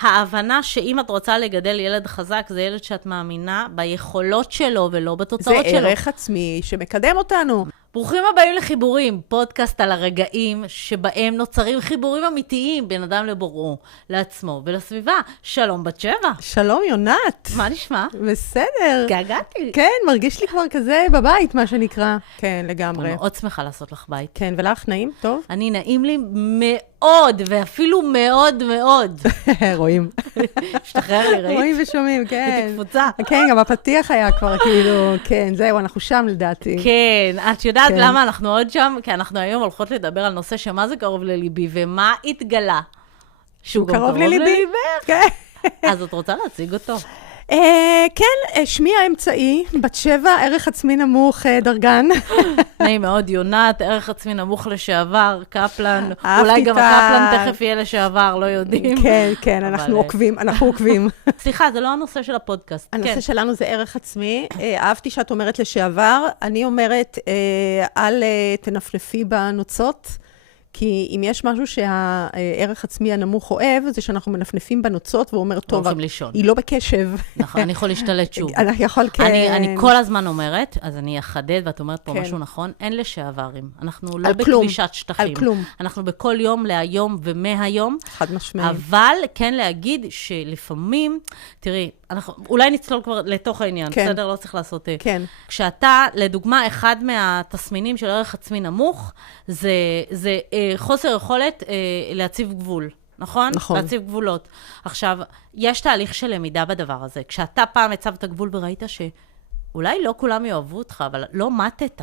ההבנה שאם את רוצה לגדל ילד חזק, זה ילד שאת מאמינה ביכולות שלו ולא בתוצאות שלו. זה ערך עצמי שמקדם אותנו. ברוכים הבאים לחיבורים, פודקאסט על הרגעים שבהם נוצרים חיבורים אמיתיים בין אדם לבוראו, לעצמו ולסביבה. שלום בת שבע. שלום יונת. מה נשמע? בסדר. געגעתי. כן, מרגיש לי כבר כזה בבית, מה שנקרא. כן, לגמרי. אני מאוד שמחה לעשות לך בית. כן, ולך נעים? טוב? אני נעים לי מאוד, ואפילו מאוד מאוד. רואים. שתחרר לי, ראית? רואים ושומעים, כן. תקפוצה. כן, גם הפתיח היה כבר כאילו, כן, זהו, אנחנו שם לדעתי. כן, את יודעת למה אנחנו עוד שם? כי אנחנו היום הולכות לדבר על נושא שמה זה קרוב לליבי, ומה התגלה? שהוא גם קרוב לליבי. כן. אז את רוצה להציג אותו? כן, שמי האמצעי, בת שבע, ערך עצמי נמוך, דרגן. נעים מאוד, יונת, ערך עצמי נמוך לשעבר, קפלן, אולי גם הקפלן תכף יהיה לשעבר, לא יודעים. כן, כן, אנחנו עוקבים. סליחה, זה לא הנושא של הפודקאסט. הנושא שלנו זה ערך עצמי. אהבתי שאת אומרת לשעבר, אני אומרת, אל תנפנפי בנוצות, כי אם יש משהו שהערך עצמי הנמוך אוהב, זה שאנחנו מנפנפים בנוצות, והוא אומר, טוב, היא לא בקשב. נכון, אני יכול להשתלט שוב. אני יכול, כן. אני כל הזמן אומרת, אז אני אחדד, ואת אומרת פה משהו נכון, אין לשעברים. אנחנו לא בכבישת שטחים. על כלום. אנחנו בכל יום להיום ומהיום. חד משמעי. אבל כן להגיד שלפעמים, תראי, אולי נצלול כבר לתוך העניין, בסדר? לא צריך לעשות... כן. כשאתה, לדוגמה, אחד מהתסמינים של ערך עצמי נמוך, זה חוסר יכולת להציב גבול, נכון? נכון. להציב גבולות. עכשיו, יש תהליך של למידה בדבר הזה. כשאתה פעם הצבת גבול וראית שאולי לא כולם יאהבו אותך, אבל לא מתת.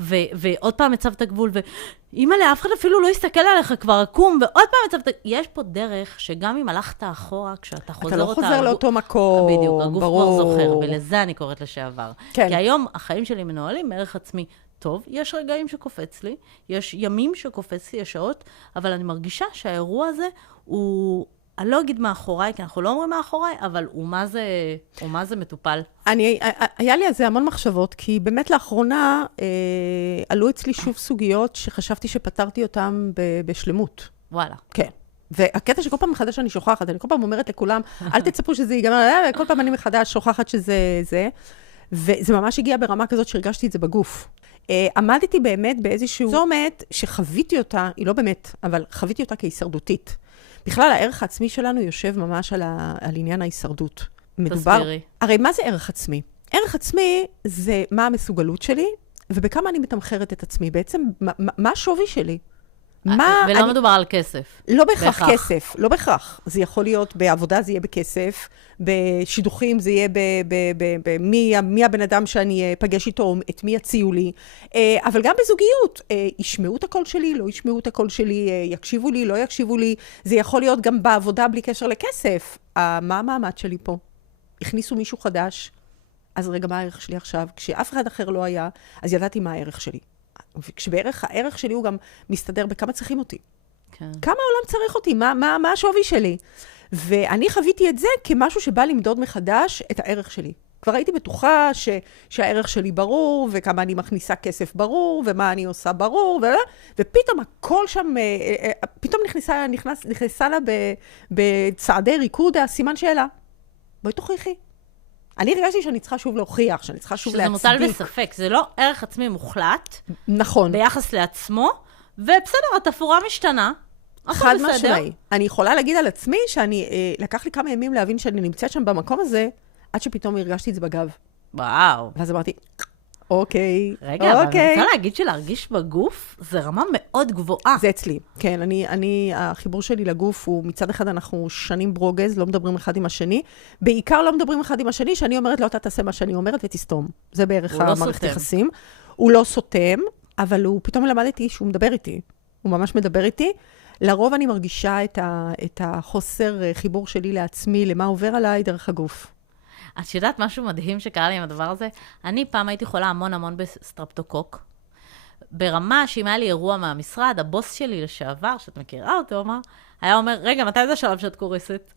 ועוד פעם הצבת גבול, ואמא לאף אחד אפילו לא יסתכל עליך, כבר עקום, ועוד פעם הצבת... יש פה דרך שגם אם הלכת אחורה, כשאתה חוזר אותה... אתה לא חוזר לאותו מקום, בדיוק, הגוף כבר זוכר, ולזה אני קוראת לשעבר. כן. כי היום החיים שלי מנוהלים מערך עצמי טוב, יש רגעים שקופץ לי, יש ימים שקופץ לי, יש שעות, אבל אני מרגישה שהאירוע הזה הוא... אני לא אגיד מאחוריי, כי אנחנו לא אומרים מאחוריי, אבל הוא מה זה מטופל. היה לי על זה המון מחשבות, כי באמת לאחרונה עלו אצלי שוב סוגיות שחשבתי שפתרתי אותן בשלמות. וואלה. כן. והקטע שכל פעם מחדש אני שוכחת, אני כל פעם אומרת לכולם, אל תצפו שזה ייגמר, וכל פעם אני מחדש שוכחת שזה זה, וזה ממש הגיע ברמה כזאת שהרגשתי את זה בגוף. עמדתי באמת באיזשהו צומת שחוויתי אותה, היא לא באמת, אבל חוויתי אותה כהישרדותית. בכלל, הערך העצמי שלנו יושב ממש על עניין ההישרדות. תסבירי. הרי מה זה ערך עצמי? ערך עצמי זה מה המסוגלות שלי, ובכמה אני מתמחרת את עצמי. בעצם, מה השווי שלי? ולא מדובר על כסף. לא בהכרח כסף, לא בהכרח. זה יכול להיות, בעבודה זה יהיה בכסף, בשידוכים זה יהיה מי הבן אדם שאני פגש איתו, את מי יציעו לי, אבל גם בזוגיות, ישמעו את הקול שלי, לא ישמעו את הקול שלי, יקשיבו לי, לא יקשיבו לי, זה יכול להיות גם בעבודה בלי קשר לכסף. מה המעמד שלי פה? הכניסו מישהו חדש, אז רגע, מה הערך שלי עכשיו? כשאף אחד אחר לא היה, אז ידעתי מה הערך שלי. הערך שלי הוא גם מסתדר בכמה צריכים אותי. כן. כמה העולם צריך אותי? מה השווי שלי? ואני חוויתי את זה כמשהו שבא למדוד מחדש את הערך שלי. כבר הייתי בטוחה שהערך שלי ברור, וכמה אני מכניסה כסף ברור, ומה אני עושה ברור, ופתאום הכל שם, פתאום נכנסה לה בצעדי ריקוד, הסימן שאלה. בואי תוכיחי. אני הרגשתי שאני צריכה שוב להוכיח, שאני צריכה שוב להצדיק. שזה מוטל בספק, זה לא ערך עצמי מוחלט. נכון. ביחס לעצמו, ובסדר, התפאורה משתנה. חד משמעי. אני יכולה להגיד על עצמי שאני, לקח לי כמה ימים להבין שאני נמצאת שם במקום הזה, עד שפתאום הרגשתי את זה בגב. וואו. ואז אמרתי, אוקיי. רגע, אבל אני רוצה להגיד שלהרגיש בגוף, זה רמה מאוד גבוהה. זה אצלי. כן, החיבור שלי לגוף הוא, מצד אחד אנחנו שנים ברוגז, לא מדברים אחד עם השני. בעיקר לא מדברים אחד עם השני, שאני אומרת לו, אתה תעשה מה שאני אומרת ותסתום. זה בערך המערכת יחסים. הוא לא סותם, אבל הוא פתאום למדתי שהוא מדבר איתי. הוא ממש מדבר איתי. לרוב אני מרגישה את החוסר חיבור שלי לעצמי, למה עובר עליי דרך הגוף. את יודעת משהו מדהים שקרה לי עם הדבר הזה? אני פעם הייתי חולה המון בסטרפטוקוק, ברמה שאם היה לי אירוע מהמשרד, הבוס שלי לשעבר, שאת מכירה אותו, היה אומר, רגע, מתי זה השלב שאת קורסת?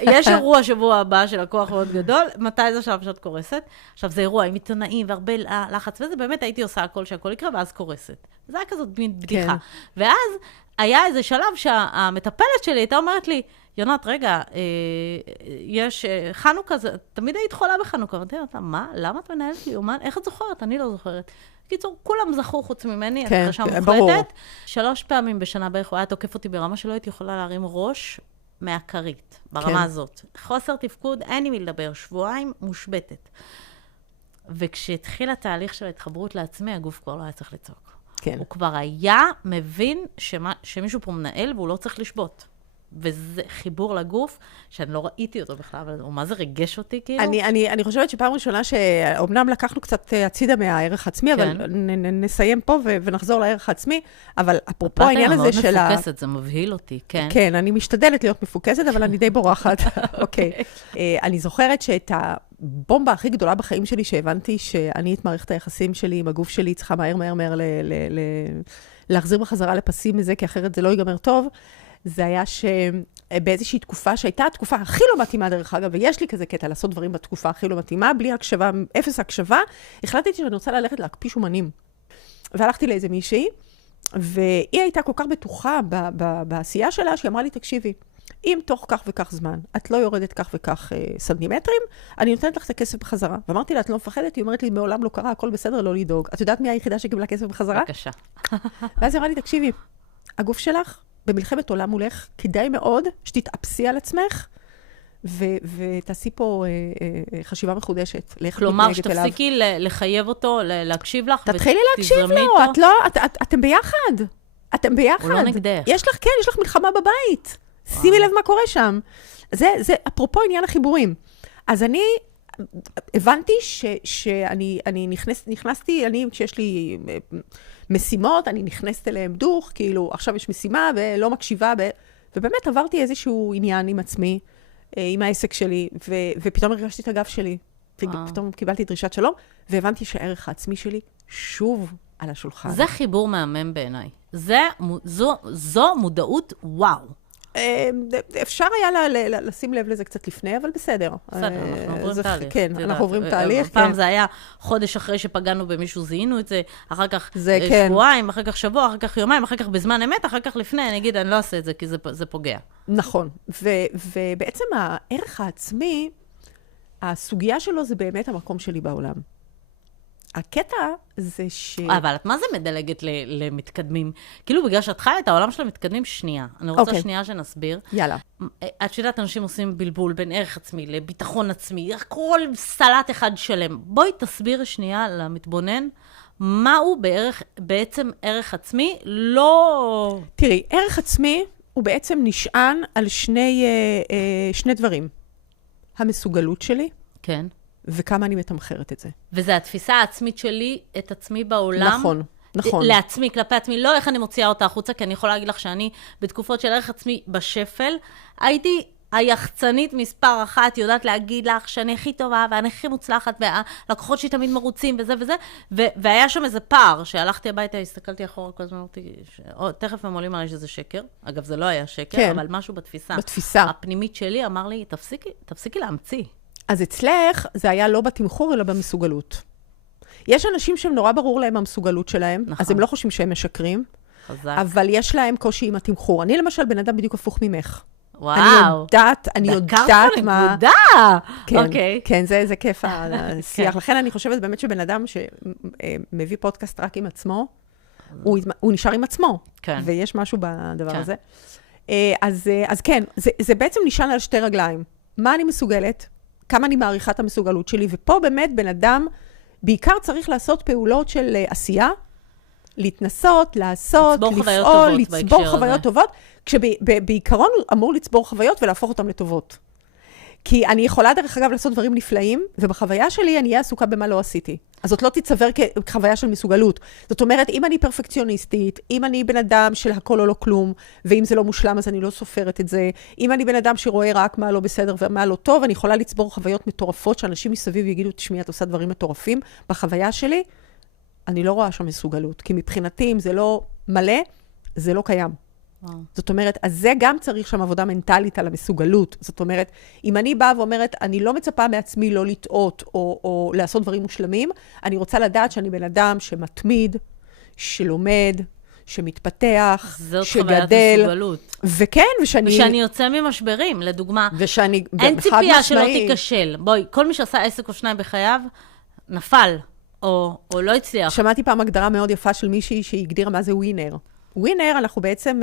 יש אירוע שבוע הבא של לקוח מאוד גדול, מתי זה השלב שאת קורסת? עכשיו, זה אירוע עם עיתונאים והרבה לחץ, וזה באמת הייתי עושה הכל שהכל יקרה, ואז קורסת. זה היה כזאת בדיחה. ואז היה איזה שלב שהמטפלת שלי הייתה אומרת לי, יונת, רגע, יש חנוכה, תמיד היית חולה בחנוכה, ואתה יודעת, מה? למה את מנהלת לי יומן? איך את זוכרת? אני לא זוכרת. קיצור, כולם זכו חוץ ממני, כן, את חשה מוחלטת. 3 פעמים בשנה בערך, הוא היה תוקף אותי ברמה שלא הייתי יכולה להרים ראש מהכרית, ברמה הזאת. חוסר תפקוד, אין לי מי לדבר, שבועיים מושבטת. וכשהתחיל התהליך של ההתחברות לעצמי, הגוף כבר לא היה צריך לצעוק. כן. הוא כבר היה מבין שמישהו פה מנהל והוא לא צריך לשבות. וזה חיבור לגוף, שאני לא ראיתי אותו בכלל, אבל מה זה ריגש אותי כאילו? אני חושבת שפעם ראשונה שאומנם לקחנו קצת הצידה מהערך העצמי, אבל נסיים פה ונחזור לערך העצמי, אבל אפרופו העניין הזה של... את מאוד מפוקסת, זה מבהיל אותי, כן. כן, אני משתדלת להיות מפוקסת, אבל אני די בורחת. אוקיי. אני זוכרת שאת הבומבה הכי גדולה בחיים שלי, שהבנתי שאני את מערכת היחסים שלי עם הגוף שלי, צריכה מהר להחזיר בחזרה לפסים מזה, כי אחרת זה לא ייגמר טוב. זה היה שבאיזושהי תקופה, שהייתה התקופה הכי לא מתאימה דרך אגב, ויש לי כזה קטע לעשות דברים בתקופה הכי לא מתאימה, בלי הקשבה, אפס הקשבה, החלטתי שאני רוצה ללכת להקפיש אומנים. והלכתי לאיזה מישהי, והיא הייתה כל כך בטוחה בעשייה שלה, שהיא אמרה לי, תקשיבי, אם תוך כך וכך זמן, את לא יורדת כך וכך סנטימטרים, אני נותנת לך את הכסף בחזרה. ואמרתי לה, את לא מפחדת? היא אומרת לי, מעולם לא קרה, הכל בסדר, לא לדאוג. את יודעת מי היחידה שקיבלה כסף בחזרה? בבקשה. ואז היא אמרה לי, תקשיבי, הגוף שלך במלחמת עולם מולך, כדאי מאוד שתתאפסי על עצמך, ותעשי פה חשיבה מחודשת. כלומר, שתפסיקי לחייב אותו, להקשיב לך, תתחילי להקשיב לו, אתם ביחד. אתם ביחד. הוא לא נגדך. יש לך מלחמה בבית. שימי לב מה קורה שם. זה אפרופו עניין החיבורים. אז אני הבנתי שאני נכנסתי, כשיש לי משימות, אני נכנסת אליהם דוך, כאילו עכשיו יש משימה ולא מקשיבה, ובאמת עברתי איזשהו עניין עם עצמי, עם העסק שלי, ופתאום הרגשתי את הגב שלי, פתאום קיבלתי דרישת שלום, והבנתי שהערך העצמי שלי שוב על השולחן. זה חיבור מהמם בעיניי. זו מודעות וואו. אפשר היה לשים לב לזה קצת לפני, אבל בסדר. בסדר, אנחנו עוברים תהליך. כן, אנחנו עוברים תהליך. פעם זה היה חודש אחרי שפגענו במישהו, זיהינו את זה, אחר כך שבועיים, אחר כך שבוע, אחר כך יומיים, אחר כך בזמן אמת, אחר כך לפני, אני אגיד, אני לא אעשה את זה, כי זה פוגע. נכון. ובעצם הערך העצמי, הסוגיה שלו זה באמת המקום שלי בעולם. הקטע זה אבל את מה זה מדלגת למתקדמים? כאילו בגלל שאת חיה את העולם של המתקדמים שנייה. אני רוצה שנייה שנסביר. יאללה. את יודעת, אנשים עושים בלבול בין ערך עצמי לביטחון עצמי, כל סלט אחד שלם. בואי תסביר שנייה למתבונן, מהו בעצם ערך עצמי? לא... תראי, ערך עצמי הוא בעצם נשען על שני דברים. המסוגלות שלי. כן. וכמה אני מתמחרת את זה. וזה התפיסה העצמית שלי, את עצמי בעולם. נכון. לעצמי, כלפי עצמי. לא איך אני מוציאה אותה החוצה, כי אני יכולה להגיד לך שאני, בתקופות של ערך עצמי בשפל, הייתי היחצנית מספר 1, יודעת להגיד לך שאני הכי טובה, ואני הכי מוצלחת, והלקוחות שלי תמיד מרוצים, וזה וזה, והיה שם איזה פער, שהלכתי הביתה, הסתכלתי אחורה, כל הזמן אמרתי, תכף הם עולים עליי שזה שקר. אגב, זה לא היה שקר, כן. אבל משהו בתפיסה. בתפיסה. הפנימית שלי אמר לי, תפסיקי להמציא. אז אצלך זה היה לא בתמחור, אלא במסוגלות. יש אנשים שהם נורא ברור להם המסוגלות שלהם, נכון. אז הם לא חושבים שהם משקרים, חזק. אבל יש להם קושי עם התמחור. אני למשל בן אדם בדיוק הפוך ממך. וואו. אני יודעת מה... נקודה. כן, אוקיי. כן, זה כיף השיח. לכן אני חושבת באמת שבן אדם שמביא פודקאסט רק עם עצמו, הוא נשאר עם עצמו. כן. ויש משהו בדבר הזה. אז כן, זה בעצם נשען על 2 רגליים. מה אני מסוגלת? כמה אני מעריכה את המסוגלות שלי, ופה באמת בן אדם בעיקר צריך לעשות פעולות של עשייה, להתנסות, לעשות, לפעול, לצבור חוויות טובות, כשבעיקרון הוא אמור לצבור חוויות ולהפוך אותם לטובות. כי אני יכולה דרך אגב לעשות דברים נפלאים, ובחוויה שלי אני אהיה עסוקה במה לא עשיתי. אז זאת לא תצבר כחוויה של מסוגלות. זאת אומרת, אם אני פרפקציוניסטית, אם אני בן אדם של הכל או לא כלום, ואם זה לא מושלם אז אני לא סופרת את זה, אם אני בן אדם שרואה רק מה לא בסדר ומה לא טוב, אני יכולה לצבור חוויות מטורפות, שאנשים מסביב יגידו, תשמעי, את עושה דברים מטורפים. בחוויה שלי, אני לא רואה שם מסוגלות, כי מבחינתי, אם זה לא מלא, זה לא קיים. זאת אומרת, אז זה גם צריך שם עבודה מנטלית על המסוגלות. זאת אומרת, אם אני באה ואומרת, אני לא מצפה מעצמי לא לטעות או לעשות דברים מושלמים, אני רוצה לדעת שאני בן אדם שמתמיד, שלומד, שמתפתח, זאת חוויית שגדל. מסוגלות. וכן, ושאני יוצא ממשברים, לדוגמה. ושאני אין חד ציפייה שלא משמעי. תיכשל. בואי, כל מי שעשה עסק או שניים בחייו, נפל, או לא הצליח. שמעתי פעם הגדרה מאוד יפה של מישהי שהגדירה מה זה ווינר. ווינר, אנחנו בעצם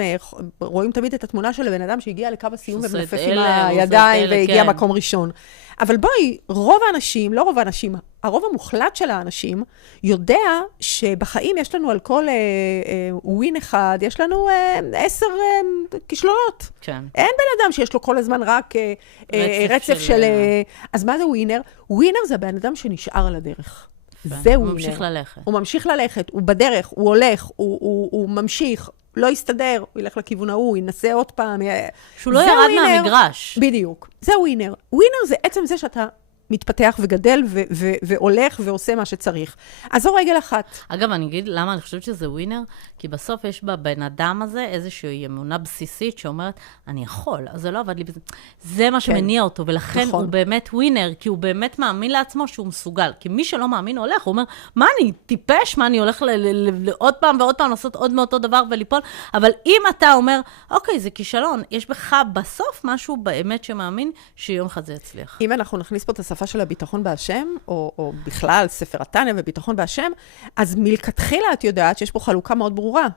רואים תמיד את התמונה של הבן אדם שהגיע לקו הסיום ומנפף עם הידיים והגיע מקום ראשון. אבל בואי, רוב האנשים, לא רוב האנשים, הרוב המוחלט של האנשים, יודע שבחיים יש לנו על כל ווין אחד, יש לנו 10 כישלונות. כן. אין בן אדם שיש לו כל הזמן רק רצף של... אז מה זה ווינר? ווינר זה הבן אדם שנשאר על הדרך. זה ווינר. הוא ממשיך ללכת. הוא ממשיך ללכת, הוא בדרך, הוא הולך, הוא ממשיך, לא יסתדר, הוא ילך לכיוון ההוא, הוא ינסה עוד פעם. שהוא לא ירד מהמגרש. בדיוק. זה ווינר. ווינר זה עצם זה שאתה מתפתח וגדל והולך ועושה מה שצריך. אז זו רגל אחת. אגב, אני אגיד למה אני חושבת שזה ווינר, כי בסוף יש בבן אדם הזה איזושהי אמונה בסיסית שאומרת, אני יכול, אז זה לא עבד לי בזה. זה מה שמניע אותו, ולכן הוא באמת ווינר, כי הוא באמת מאמין לעצמו שהוא מסוגל. כי מי שלא מאמין הולך, הוא אומר, מה אני טיפש? מה אני הולך עוד פעם ועוד פעם לעשות עוד מאותו דבר וליפול? אבל אם אתה אומר, אוקיי, זה כישלון, יש בך בסוף משהו באמת שמאמין שיום אחד זה יצליח. אם אנחנו נכניס פה את השפה של הביטחון בהשם, או בכלל ספר התניא וביטחון בהשם, אז מלכתחילה את יודעת שיש פה חלוקה מאוד ברורה.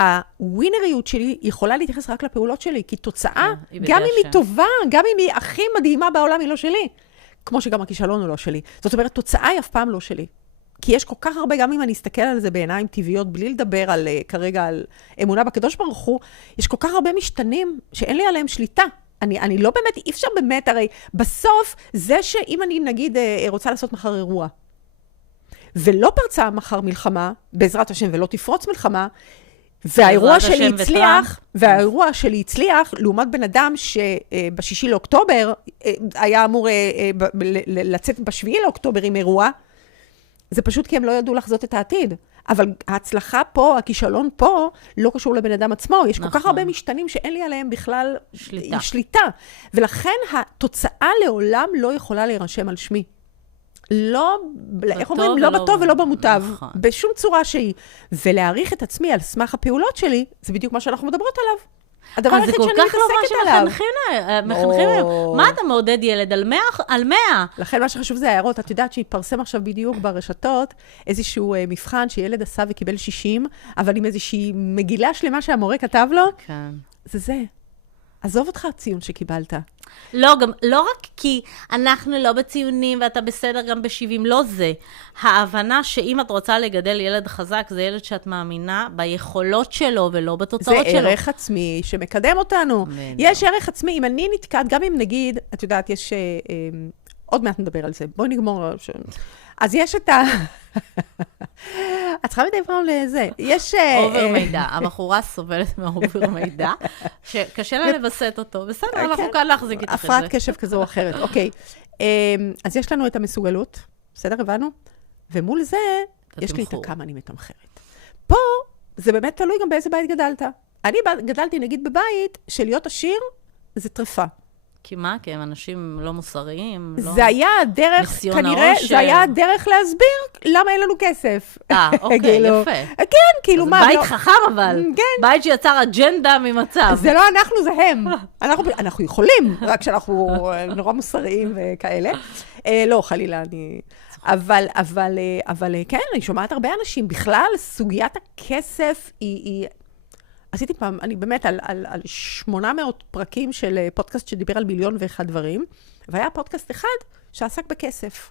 הווינריות שלי יכולה להתייחס רק לפעולות שלי, כי תוצאה, גם אם היא טובה, גם אם היא הכי מדהימה בעולם, היא לא שלי. כמו שגם הכישלון הוא לא שלי. זאת אומרת, תוצאה היא אף פעם לא שלי. כי יש כל כך הרבה, גם אם אני אסתכל על זה בעיניים טבעיות, בלי לדבר כרגע על אמונה בקדוש ברוך הוא, יש כל כך הרבה משתנים שאין לי עליהם שליטה. אני לא באמת, אי אפשר באמת, הרי בסוף זה שאם אני נגיד רוצה לעשות מחר אירוע, ולא פרצה מחר מלחמה, בעזרת השם ולא תפרוץ מלחמה, והאירוע שלי הצליח, לעומת בן אדם שבשישי לאוקטובר היה אמור לצאת בשביעי לאוקטובר עם אירוע, זה פשוט כי הם לא ידעו לחזות את העתיד. אבל ההצלחה פה, הכישלון פה, לא קשור לבן אדם עצמו. יש כל כך הרבה משתנים שאין לי עליהם בכלל שליטה. ולכן התוצאה לעולם לא יכולה להירשם על שמי. לא, איך אומרים? לא בטוב ולא במוטב. בשום צורה שהיא. ולהעריך את עצמי על סמך הפעולות שלי, זה בדיוק מה שאנחנו מדברות עליו. הדבר היחיד שאני מתעסקת עליו. אז זה כל כך לא מה שמחנכים היום. מה אתה מעודד ילד על 100? לכן מה שחשוב זה הערות. את יודעת שהתפרסם עכשיו בדיוק ברשתות איזשהו מבחן שילד עשה וקיבל 60, אבל עם איזושהי מגילה שלמה שהמורה כתב לו. כן. זה. עזוב אותך הציון שקיבלת. לא, גם, לא רק כי אנחנו לא בציונים ואתה בסדר גם ב-70, לא זה. ההבנה שאם את רוצה לגדל ילד חזק, זה ילד שאת מאמינה ביכולות שלו ולא בתוצאות שלו. זה ערך עצמי שמקדם אותנו. יש ערך עצמי. אם אני נתקעת, גם אם נגיד, את יודעת, יש... עוד מעט נדבר על זה. בואי נגמור. אז יש את ה... את צריכה מדי פעם לזה. יש... אובר מידע. הבחורה סובלת מאובר מידע, שקשה לה לבסט אותו. בסדר, אנחנו כאן להחזיק איתך את זה. הפרעת קשב כזו או אחרת. אוקיי. אז יש לנו את המסוגלות. בסדר, הבנו? ומול זה, יש לי את כמה אני מתמחרת. פה, זה באמת תלוי גם באיזה בית גדלת. אני גדלתי, נגיד, בבית של להיות עשיר, זה טרפה. כי מה? כי הם אנשים לא מוסריים? זה היה הדרך, כנראה, זה היה הדרך להסביר למה אין לנו כסף. אוקיי, יפה. כן, כאילו מה... בית חכם אבל. בית שיצר אג'נדה ממצב. זה לא אנחנו, זה הם. אנחנו יכולים, רק שאנחנו נורא מוסריים וכאלה. לא, חלילה, אני... אבל כן, אני שומעת הרבה אנשים. בכלל, סוגיית הכסף היא... עשיתי פעם, אני באמת על 800 פרקים של פודקאסט שדיבר על 1,000,001 דברים, והיה פודקאסט אחד שעסק בכסף.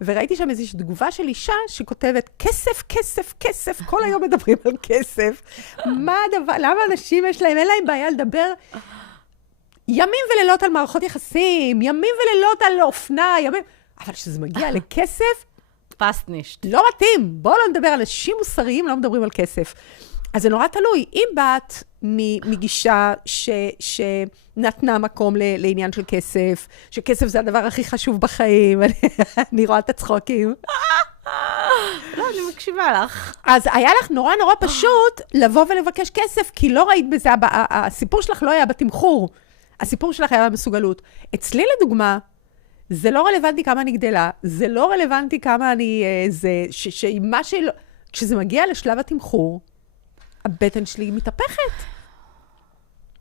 וראיתי שם איזושהי תגובה של אישה שכותבת, כסף, כסף, כסף, כל היום מדברים על כסף. מה הדבר, למה אנשים אין להם בעיה לדבר ימים ולילות על מערכות יחסים, ימים ולילות על אופנה, אבל כשזה מגיע לכסף, פסטנישט. לא מתאים. בואו לא נדבר על אנשים מוסריים, לא מדברים על כסף. אז זה נורא תלוי. אם באת מגישה שנתנה מקום לעניין של כסף, שכסף זה הדבר הכי חשוב בחיים, אני רואה את הצחוקים. לא, אני מקשיבה לך. אז היה לך נורא נורא פשוט לבוא ולבקש כסף, כי לא ראית בזה, הסיפור שלך לא היה בתמחור. הסיפור שלך היה במסוגלות. אצלי לדוגמה, זה לא רלוונטי כמה אני גדלה, זה לא רלוונטי כמה אני... מה שלא... כשזה מגיע לשלב התמחור, הבטן שלי מתהפכת.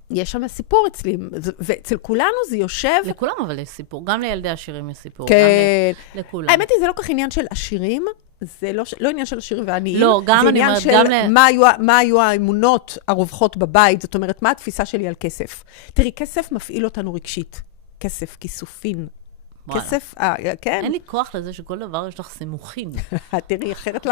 יש שם סיפור אצלי, ואצל כולנו זה יושב... לכולם אבל יש סיפור, גם לילדי עשירים יש סיפור. כן. לכולם. האמת היא, זה לא כך עניין של עשירים, זה לא עניין של עשירים ועניים. לא, גם אני אומרת, גם זה עניין של מה היו האמונות הרווחות בבית, זאת אומרת, מה התפיסה שלי על כסף. תראי, כסף מפעיל אותנו רגשית. כסף, כיסופין. כסף, כן. אין לי כוח לזה שכל דבר יש לך סימוכין. תראי, אחרת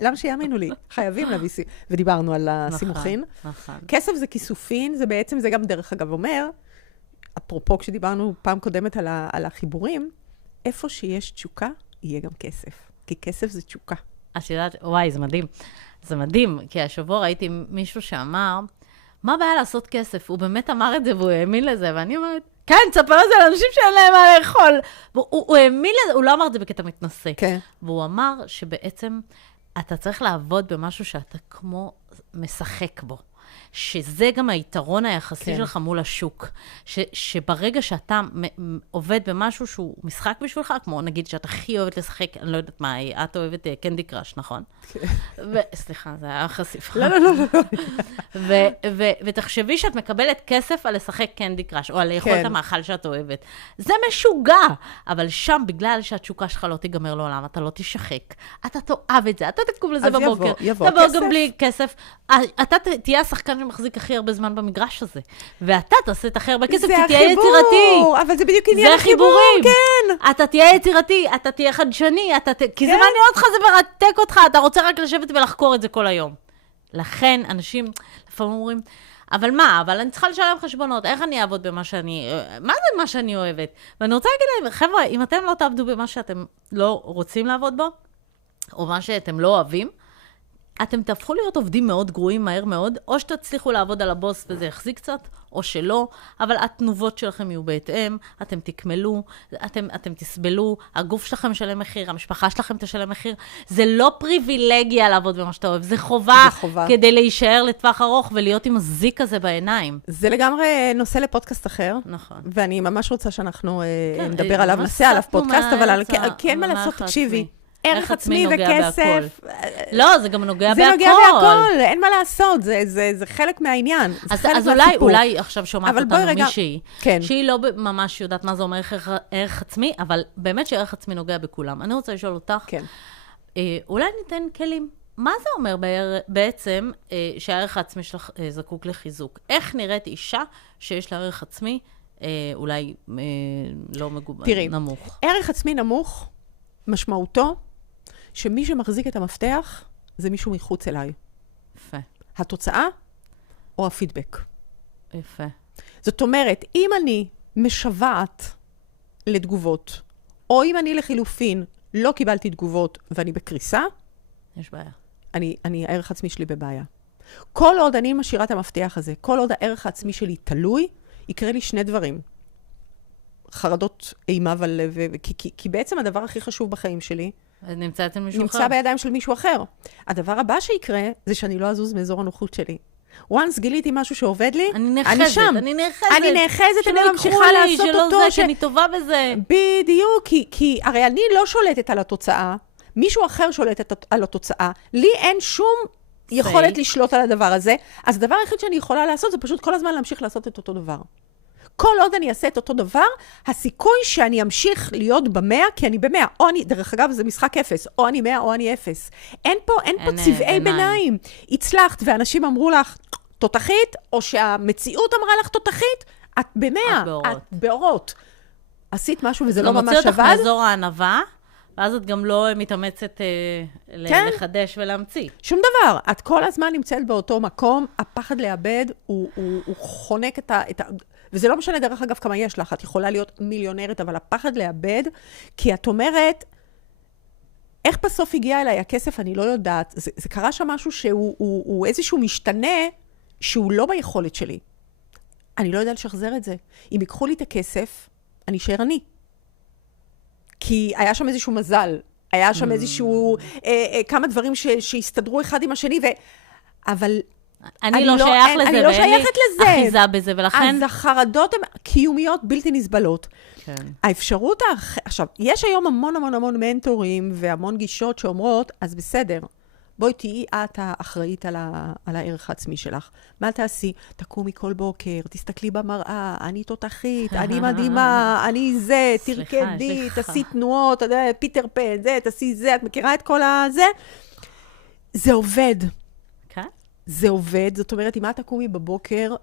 למה שיאמינו לי? חייבים להביא ודיברנו על הסימוכין. נכון. כסף זה כיסופין, זה בעצם, זה גם דרך אגב אומר, אפרופו כשדיברנו פעם קודמת על החיבורים, איפה שיש תשוקה, יהיה גם כסף. כי כסף זה תשוקה. את יודעת, וואי, זה מדהים. זה מדהים, כי השבוע ראיתי מישהו שאמר, מה הבעיה לעשות כסף? הוא באמת אמר את זה והוא האמין לזה, ואני אומרת, כן, תספר את זה לאנשים שאין להם מה לאכול. הוא האמין לזה, הוא לא אמר את זה בקטע מתנשא. כן. והוא אמר שבעצם אתה צריך לעבוד במשהו שאתה כמו משחק בו. שזה גם היתרון היחסי שלך מול השוק. שברגע שאתה עובד במשהו שהוא משחק בשבילך, כמו נגיד שאת הכי אוהבת לשחק, אני לא יודעת מה, את אוהבת קנדי קראש, נכון? סליחה, זה היה חשיפה. לא. ותחשבי שאת מקבלת כסף על לשחק קנדי קראש, או על לאכול את המאכל שאת אוהבת. זה משוגע, אבל שם, בגלל שהתשוקה שלך לא תיגמר לעולם, אתה לא תשחק, אתה תאהב את זה, אתה תקום לזה בבוקר. תבוא גם בלי כסף. אתה תהיה השחקן שמחזיק הכי הרבה זמן במגרש הזה. ואתה תעשה את הכי הרבה כסף, כי תהיה יצירתי. אבל זה בדיוק עניין החיבור, כן. אתה תהיה יצירתי, אתה תהיה חדשני, כי זה מעניין אותך, זה מרתק אותך, אתה רוצה רק לשבת ולחקור את זה כל היום. לכן, אנשים לפעמים אומרים, אבל מה? אבל אני צריכה לשלם חשבונות, איך אני אעבוד במה שאני... מה זה מה שאני אוהבת? ואני רוצה להגיד להם, חבר'ה, אם אתם לא תעבדו במה שאתם לא רוצים לעבוד בו, או מה שאתם לא אוהבים, אתם תהפכו להיות עובדים מאוד גרועים מהר מאוד, או שתצליחו לעבוד על הבוס וזה יחזיק קצת, או שלא, אבל התנובות שלכם יהיו בהתאם, אתם תקמלו, אתם תסבלו, הגוף שלכם משלם מחיר, המשפחה שלכם תשלם מחיר. זה לא פריבילגיה לעבוד במה שאתה אוהב, זה חובה כדי להישאר לטווח ארוך ולהיות עם הזיק הזה בעיניים. זה לגמרי נושא לפודקאסט אחר. נכון. ואני ממש רוצה שאנחנו נדבר עליו, נעשה עליו פודקאסט, אבל כן מה לעשות, תקשיבי. ערך עצמי וכסף. לא, זה גם נוגע בהכל. זה נוגע בהכל, אין מה לעשות, זה חלק מהעניין. אז אולי עכשיו שומעת אותנו מישהי, שהיא לא ממש יודעת מה זה אומר ערך עצמי, אבל באמת שערך עצמי נוגע בכולם. אני רוצה לשאול אותך, אולי ניתן כלים. מה זה אומר בעצם שהערך העצמי שלך זקוק לחיזוק? איך נראית אישה שיש לה ערך עצמי, אולי לא נמוך? תראי, ערך עצמי נמוך, משמעותו, שמי שמחזיק את המפתח, זה מישהו מחוץ אליי. יפה. התוצאה או הפידבק. יפה. זאת אומרת, אם אני משוועת לתגובות, או אם אני לחילופין לא קיבלתי תגובות ואני בקריסה, יש בעיה. הערך העצמי שלי בבעיה. כל עוד אני משאירה את המפתח הזה, כל עוד הערך העצמי שלי תלוי, יקרה לי שני דברים. חרדות אימה ולב, כי בעצם הדבר הכי חשוב בחיים שלי, נמצא אצל מישהו אחר. נמצא בידיים של מישהו אחר. הדבר הבא שיקרה, זה שאני לא אזוז מאזור הנוחות שלי. once גיליתי משהו שעובד לי, אני שם. אני נאחזת, אני ממשיכה לעשות אותו. שלא זה, שאני טובה בזה. בדיוק, כי הרי אני לא שולטת על התוצאה, מישהו אחר שולט על התוצאה. לי אין שום יכולת לשלוט על הדבר הזה, אז הדבר היחיד שאני יכולה לעשות, זה פשוט כל הזמן להמשיך לעשות את אותו דבר. כל עוד אני אעשה את אותו דבר, הסיכוי שאני אמשיך להיות ב100, כי אני ב100, או אני, דרך אגב, זה משחק 0, או אני 100 או אני 0. אין פה צבעי ביניים. הצלחת, ואנשים אמרו לך, תותחית, או שהמציאות אמרה לך תותחית, את ב100, את באורות. עשית משהו וזה לא ממש עבד. זה מוציא אותך מאזור הענווה, ואז את גם לא מתאמצת לחדש ולהמציא. שום דבר. את כל הזמן נמצאת באותו מקום, הפחד לאבד, הוא חונק את ה... וזה לא משנה דרך אגב כמה יש לך, את יכולה להיות מיליונרית, אבל הפחד לאבד, כי את אומרת, איך בסוף הגיע אליי הכסף, אני לא יודעת. זה קרה שם משהו שהוא איזשהו משתנה, שהוא לא ביכולת שלי. אני לא יודעת לשחזר את זה. אם ייקחו לי את הכסף, אני אשאר אני. כי היה שם איזשהו מזל, היה שם איזשהו, כמה דברים שהסתדרו אחד עם השני, אבל... אני לא שייך לזה, אני לא שייכת לזה. אחיזה בזה, ולכן... אז החרדות הן קיומיות בלתי נסבלות. כן. האפשרות עכשיו, יש היום המון המון המון מנטורים והמון גישות שאומרות, אז בסדר, בואי תהיי את האחראית על הערך העצמי שלך. מה תעשי? תקומי כל בוקר, תסתכלי במראה, אני תותחית, אני מדהימה, אני זה, תרקדי, תעשי תנועות, פיטר פן, זה, תעשי זה, את מכירה את כל הזה? זה עובד. כן? זה עובד, זאת אומרת, אם את תקומי בבוקר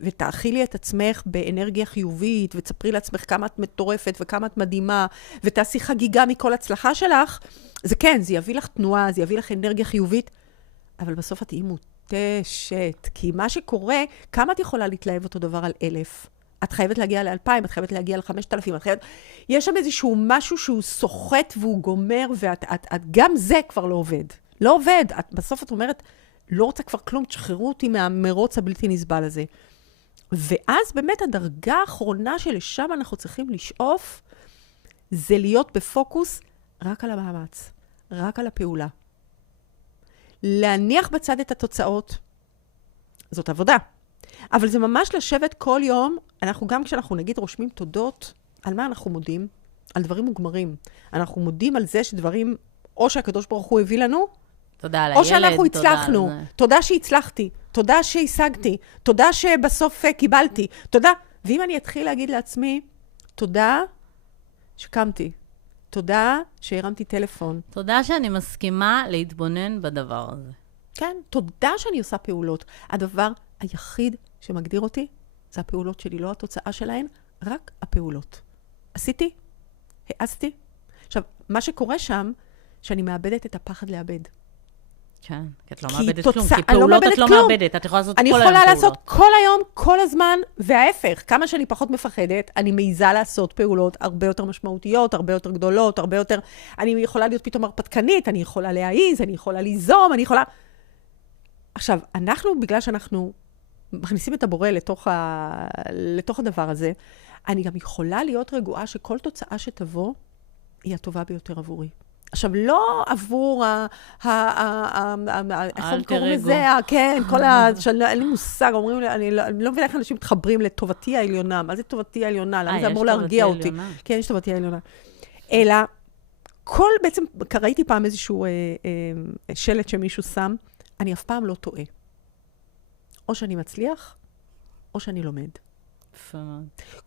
ותאכילי את עצמך באנרגיה חיובית, ותספרי לעצמך כמה את מטורפת וכמה את מדהימה, ותעשי חגיגה מכל הצלחה שלך, זה כן, זה יביא לך תנועה, זה יביא לך אנרגיה חיובית, אבל בסוף את תהיי מותשת, כי מה שקורה, כמה את יכולה להתלהב אותו דבר על 1,000? את חייבת להגיע ל2,000, את חייבת להגיע ל5,000, את חייבת... יש שם איזשהו משהו שהוא סוחט והוא גומר, גם זה כבר לא עובד. לא עובד. בסוף את אומרת, לא רוצה כבר כלום, תשחררו אותי מהמרוץ הבלתי נסבל הזה. ואז באמת הדרגה האחרונה שלשם אנחנו צריכים לשאוף, זה להיות בפוקוס רק על המאמץ, רק על הפעולה. להניח בצד את התוצאות, זאת עבודה. אבל זה ממש לשבת כל יום, אנחנו גם כשאנחנו נגיד רושמים תודות, על מה אנחנו מודים? על דברים מוגמרים. אנחנו מודים על זה שדברים, או שהקדוש ברוך הוא הביא לנו, תודה על הילד, או שאנחנו הצלחנו. תודה שהצלחתי, תודה שהשגתי, תודה שבסוף קיבלתי, תודה. ואם אני אתחיל להגיד לעצמי, תודה שקמתי, תודה שהרמתי טלפון. תודה שאני מסכימה להתבונן בדבר הזה. כן, תודה שאני עושה פעולות. הדבר היחיד שמגדיר אותי, זה הפעולות שלי, לא התוצאה שלהן, רק הפעולות. עשיתי, העזתי. עכשיו, מה שקורה שם, שאני מאבדת את הפחד לאבד. כן, כי את לא מאבדת כלום, כי פעולות את לא מאבדת, את יכולה לעשות כל היום פעולות. אני יכולה לעשות כל היום, כל הזמן, וההפך, כמה שאני פחות מפחדת, אני מעיזה לעשות פעולות הרבה יותר משמעותיות, הרבה יותר גדולות, הרבה יותר, אני יכולה להיות פתאום הרפתקנית, אני יכולה להעיז, אני יכולה ליזום, אני יכולה... עכשיו, אנחנו, בגלל שאנחנו מכניסים את הבורא לתוך הדבר הזה, אני גם יכולה להיות רגועה שכל תוצאה שתבוא, היא הטובה ביותר עבורי. עכשיו, לא עבור איך קוראים לזה? כן, אין לי מושג, אומרים לי, אני לא מבינה איך אנשים מתחברים לטובתי העליונה. מה זה טובתי העליונה? למה זה אמור להרגיע אותי? כן, יש טובתי העליונה. אלא, בעצם, ראיתי פעם איזשהו שלט שמישהו שם, אני אף פעם לא טועה. או שאני מצליח, או שאני לומד.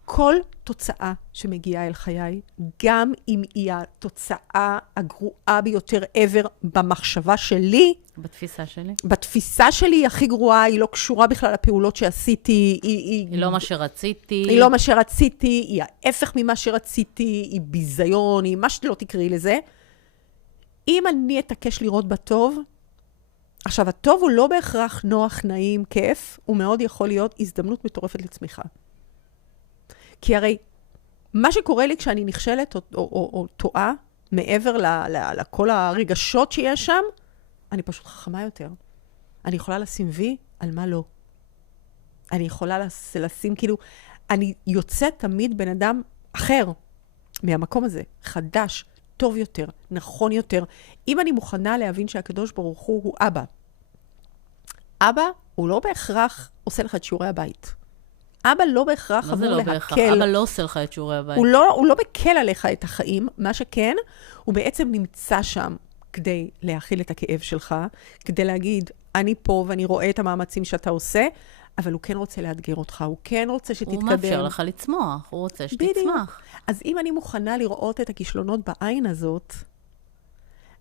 כל תוצאה שמגיעה אל חיי, גם אם היא התוצאה הגרועה ביותר ever במחשבה שלי, בתפיסה שלי הכי גרועה, היא לא קשורה בכלל לפעולות שעשיתי, היא לא מה שרציתי. היא לא מה שרציתי, היא ההפך ממה שרציתי, היא ביזיון, היא מה שלא תקראי לזה. אם אני אתעקש לראות בטוב, עכשיו, הטוב הוא לא בהכרח נוח, נעים, כיף, הוא מאוד יכול להיות הזדמנות מטורפת לצמיחה. כי הרי, מה שקורה לי כשאני נכשלת או טועה, מעבר לכל הרגשות שיש שם, אני פשוט חכמה יותר. אני יכולה לשים וי על מה לא. אני יכולה לשים, כאילו, אני יוצאת תמיד בן אדם אחר מהמקום הזה, חדש, טוב יותר, נכון יותר. אם אני מוכנה להבין שהקדוש ברוך הוא אבא. אבא הוא לא בהכרח עושה לך את שיעורי הבית. אבא לא בהכרח אמור להקל. אבא לא עושה לך את שיעורי הבית. הוא לא מקל עליך את החיים. מה שכן, הוא בעצם נמצא שם כדי להכיל את הכאב שלך, כדי להגיד, אני פה ואני רואה את המאמצים שאתה עושה, אבל הוא כן רוצה לאתגר אותך, הוא כן רוצה שתתקדם. הוא מאפשר לך לצמוח, הוא רוצה שתצמח. אז אם אני מוכנה לראות את הכישלונות בעין הזאת,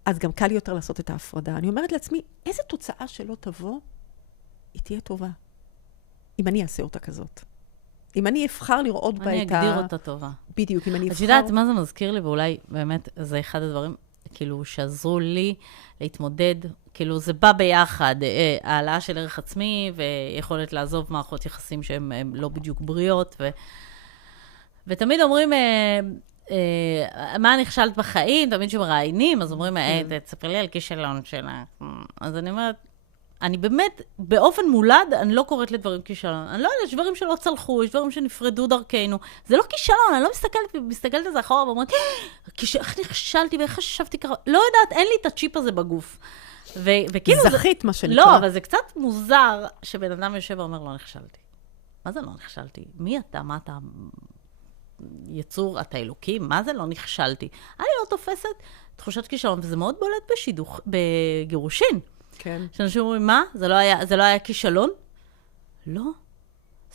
אז גם קל יותר לעשות את ההפרדה. אני אומרת לעצמי, איזה תוצאה שלא תבוא, היא תהיה טובה. אם אני אעשה אותה כזאת. אם אני אבחר לראות בה את אני אגדיר אותה טובה. בדיוק, אם אני אבחר... את יודעת מה זה מזכיר לי, ואולי באמת זה אחד הדברים, כאילו, שעזרו לי להתמודד, כאילו, זה בא ביחד, העלאה של ערך עצמי, ויכולת לעזוב מערכות יחסים שהן לא בדיוק בריאות, ותמיד אומרים, מה נכשלת בחיים? תמיד שמראיינים, אז אומרים, תספר לי על כישלון שלה. אז אני אומרת, אני באמת, באופן מולד, אני לא קוראת לדברים כישלון. אני לא יודעת, יש דברים שלא צלחו, יש דברים שנפרדו דרכנו. זה לא כישלון, אני לא מסתכלת על זה אחורה, ואומרת, איך נכשלתי ואיך חשבתי ככה? לא יודעת, אין לי את הצ'יפ הזה בגוף. וכאילו... זכית, מה שנקרא. לא, אבל זה קצת מוזר שבן אדם יושב ואומר, לא נכשלתי. מה זה לא נכשלתי? מי אתה? מה אתה? יצור, אתה אלוקים? מה זה לא נכשלתי? אני לא תופסת תחושת כישלון, וזה מאוד בולט בגירושין. כן. שאנשים אומרים, מה? זה לא היה כישלון? לא.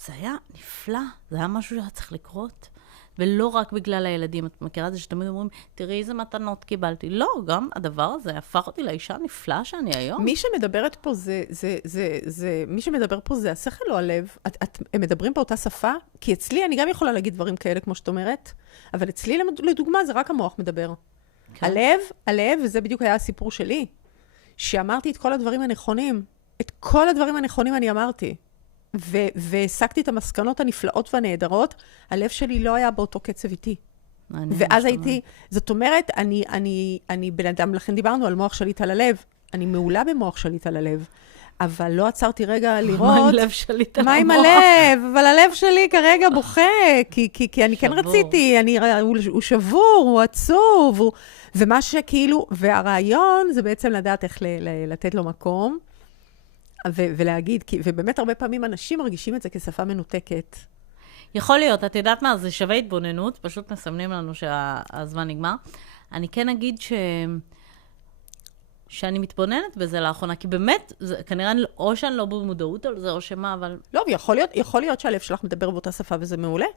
זה היה נפלא. זה היה משהו שהיה צריך לקרות. ולא רק בגלל הילדים. את מכירה את זה שתמיד אומרים, תראי איזה מתנות קיבלתי. לא, גם הדבר הזה הפך אותי לאישה הנפלאה שאני היום. מי שמדברת פה מי שמדבר פה זה השכל או הלב. הם מדברים באותה שפה, כי אצלי אני גם יכולה להגיד דברים כאלה, כמו שאת אומרת, אבל אצלי, לדוגמה, זה רק המוח מדבר. כן. הלב, וזה בדיוק היה הסיפור שלי, שאמרתי את כל הדברים הנכונים. את כל הדברים הנכונים אני אמרתי. והסקתי את המסקנות הנפלאות והנהדרות, הלב שלי לא היה באותו קצב איתי. ואז הייתי, זאת אומרת, אני בן אדם, לכן דיברנו על מוח שליט על הלב, אני מעולה במוח שליט על הלב, אבל לא עצרתי רגע לראות... מה עם לב שליט על המוח? מה עם הלב? אבל הלב שלי כרגע בוכה, כי אני כן רציתי, הוא שבור, הוא עצוב, ומה שכאילו, והרעיון זה בעצם לדעת איך לתת לו מקום, ולהגיד, ובאמת הרבה פעמים אנשים מרגישים את זה כשפה מנותקת. יכול להיות, את יודעת מה, זה שווה התבוננות, פשוט מסמנים לנו שהזמן נגמר. אני כן אגיד שאני מתבוננת בזה לאחרונה, כי באמת, כנראה או שאני לא במודעות על זה, או שמה, אבל... לא, ויכול להיות שהלב שלך מדבר באותה שפה, וזה מעולה.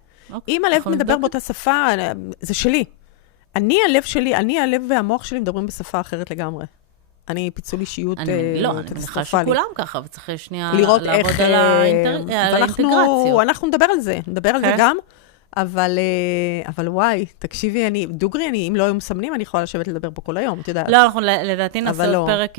אם הלב מדבר באותה שפה, זה שלי. אני הלב והמוח שלי מדברים בשפה אחרת לגמרי. אני פיצול אישיות אני מניחה שכולם ככה, וצריך שנייה לעבוד על האינטגרציה. אנחנו נדבר על זה גם, אבל וואי, תקשיבי, דוגרי, אם לא היו מסמנים, אני יכולה לשבת לדבר פה כל היום, את יודעת. לא, אנחנו לדעתי נעשה עוד פרק,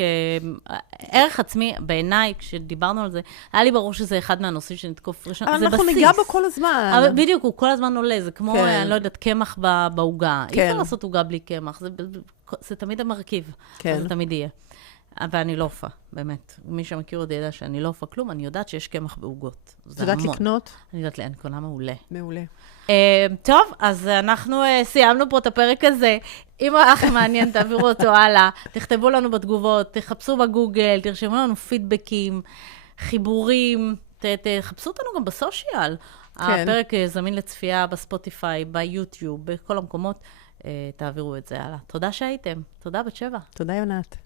ערך עצמי, בעיניי, כשדיברנו על זה, היה לי ברור שזה אחד מהנושאים שנתקוף ראשון, זה בסיס. אנחנו ניגע בו כל הזמן. אבל בדיוק, הוא כל הזמן עולה, זה כמו, אני לא יודעת, קמח בעוגה. אי אפשר לעשות עוגה בלי קמח, זה תמיד המרכיב, זה תמיד יהיה. ואני לא אופה, באמת. מי שמכיר עוד ידע שאני לא אופה כלום, אני יודעת שיש קמח בעוגות. זה יודעת לקנות? אני יודעת, אני קונה מעולה. מעולה. טוב, אז אנחנו סיימנו פה את הפרק הזה. אם היה לכם מעניין, תעבירו אותו הלאה. תכתבו לנו בתגובות, תחפשו בגוגל, תרשמו לנו פידבקים, חיבורים, תחפשו אותנו גם בסושיאל. הפרק זמין לצפייה בספוטיפיי, ביוטיוב, בכל המקומות. תעבירו את זה הלאה. תודה שהייתם. תודה בת שבע. תודה יונת.